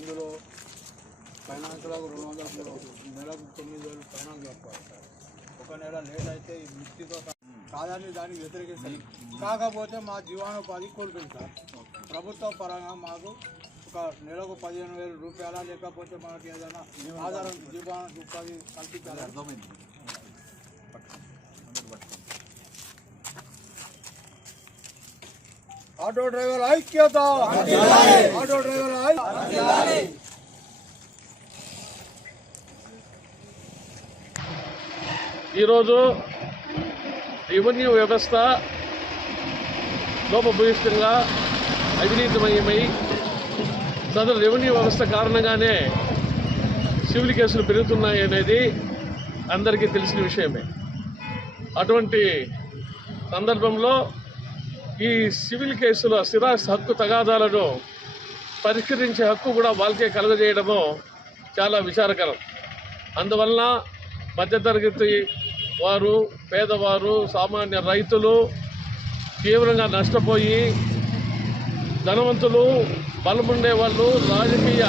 అందులో ఫైనాన్స్లకు 200 నెలకు 9,000 ఫైనాన్స్ కట్టుకోవాలి సార్. ఒక నెల లేట్ అయితే ఈ మిస్టితో కాదని దానికి వ్యతిరేకిస్తాం. కాకపోతే మా జీవనోపాధి కోల్పోయింది సార్. ప్రభుత్వ పరంగా మాకు ఒక నెలకు 15,000 రూపాయల లేకపోతే మనకి ఏదైనా ఆధారం జీవనోపాధి కల్పించాలి. ఆటో డ్రైవర్ ఐక్యత, ఆటో డ్రైవర్ ఈరోజు రెవెన్యూ వ్యవస్థ లోపభూయిష్టంగా అవినీతిమయమై సదరు రెవెన్యూ వ్యవస్థ కారణంగానే సివిల్ కేసులు పెరుగుతున్నాయి అనేది అందరికీ తెలిసిన విషయమే. అటువంటి సందర్భంలో ఈ సివిల్ కేసుల సిరాస్ హక్కు తగాదాలను పరిష్కరించే హక్కు కూడా వాళ్ళకే కలుగజేయడము చాలా విచారకరం. అందువలన మధ్యతరగతి వారు, పేదవారు, సామాన్య రైతులు తీవ్రంగా నష్టపోయి ధనవంతులు, బలముండే వాళ్ళు రాజకీయ